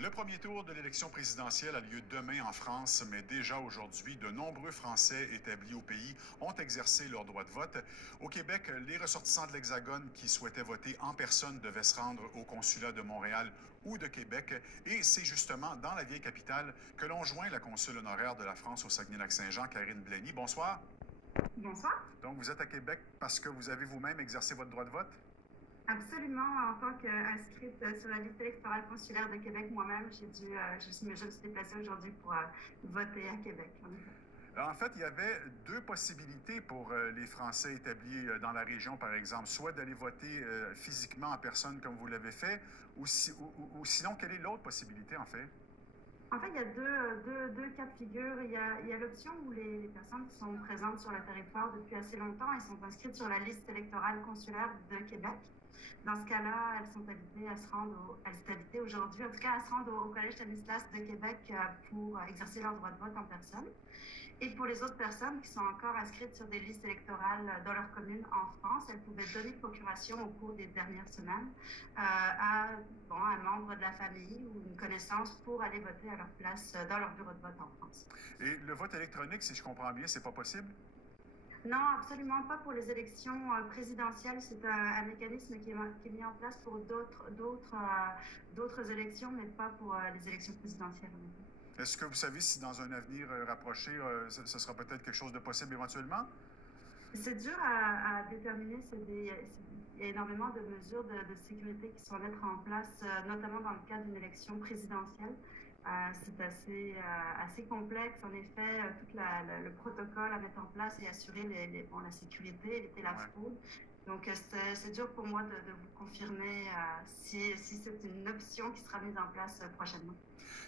Le premier tour de l'élection présidentielle a lieu demain en France, mais déjà aujourd'hui, de nombreux Français établis au pays ont exercé leur droit de vote. Au Québec, les ressortissants de l'Hexagone qui souhaitaient voter en personne devaient se rendre au consulat de Montréal ou de Québec. Et c'est justement dans la vieille capitale que l'on joint la consul honoraire de la France au Saguenay-Lac-Saint-Jean, Karine Blenny. Bonsoir. Bonsoir. Donc, vous êtes à Québec parce que vous avez vous-même exercé votre droit de vote? Absolument. En tant qu'inscrite sur la liste électorale consulaire de Québec, moi-même, je me suis déplacée aujourd'hui pour voter à Québec. En effet. En fait, il y avait deux possibilités pour les Français établis dans la région, par exemple, soit d'aller voter physiquement en personne comme vous l'avez fait, ou sinon, quelle est l'autre possibilité, en fait? En fait, il y a deux cas de figure. Il y a l'option où les personnes qui sont présentes sur le territoire depuis assez longtemps et sont inscrites sur la liste électorale consulaire de Québec. Dans ce cas-là, elles sont invitées à se rendre, elles sont invitées aujourd'hui, en tout cas, à se rendre au Collège Stanislas de Québec pour exercer leur droit de vote en personne. Et pour les autres personnes qui sont encore inscrites sur des listes électorales dans leur commune en France, elles pouvaient donner procuration au cours des dernières semaines à un membre de la famille ou une connaissance pour aller voter à leur place dans leur bureau de vote en France. Et le vote électronique, si je comprends bien, c'est pas possible? Non, absolument pas pour les élections présidentielles. C'est un mécanisme qui est mis en place pour d'autres élections, mais pas pour les élections présidentielles. Est-ce que vous savez si dans un avenir rapproché, ce sera peut-être quelque chose de possible éventuellement? C'est dur à déterminer. Il y a énormément de mesures de sécurité qui sont à mettre en place, notamment dans le cadre d'une élection présidentielle. C'est assez complexe, en effet, le protocole à mettre en place et assurer la sécurité, éviter la fraude. Donc, c'est dur pour moi de vous confirmer si c'est une option qui sera mise en place prochainement.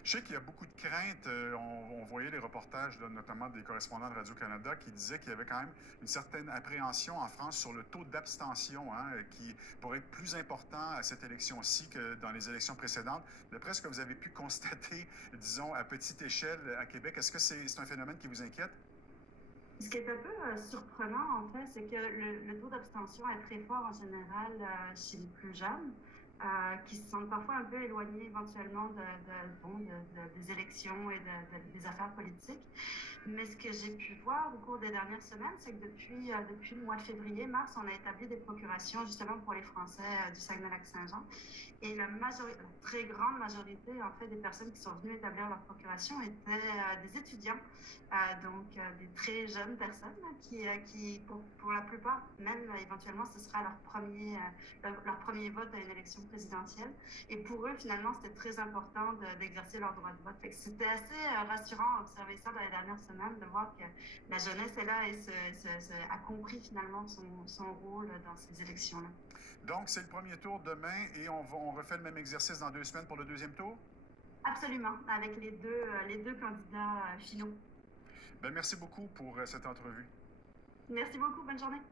Je sais qu'il y a beaucoup de craintes. On voyait les reportages, là, notamment des correspondants de Radio-Canada, qui disaient qu'il y avait quand même une certaine appréhension en France sur le taux d'abstention, qui pourrait être plus important à cette élection-ci que dans les élections précédentes. D'après ce que vous avez pu constater, disons, à petite échelle à Québec, est-ce que c'est un phénomène qui vous inquiète? Ce qui est un peu surprenant, en fait, c'est que le taux d'abstention est très fort en général chez les plus jeunes, qui se sentent parfois un peu éloignés éventuellement des élections et des affaires politiques. Mais ce que j'ai pu voir au cours des dernières semaines, c'est que depuis le mois de février, mars, on a établi des procurations justement pour les Français du Saguenay-Lac-Saint-Jean. Et la très grande majorité, en fait, des personnes qui sont venues établir leur procuration étaient des étudiants, des très jeunes personnes qui pour la plupart, même éventuellement, ce sera leur premier vote à une élection présidentielle. Et pour eux, finalement, c'était très important d'exercer leur droit de vote. Fait que c'était assez rassurant d'observer ça dans les dernières semaines, de voir que la jeunesse est là et a compris finalement son rôle dans ces élections-là. Donc, c'est le premier tour demain et on refait le même exercice dans 2 semaines pour le deuxième tour? Absolument, avec les deux candidats finaux. Bien, merci beaucoup pour cette entrevue. Merci beaucoup, bonne journée.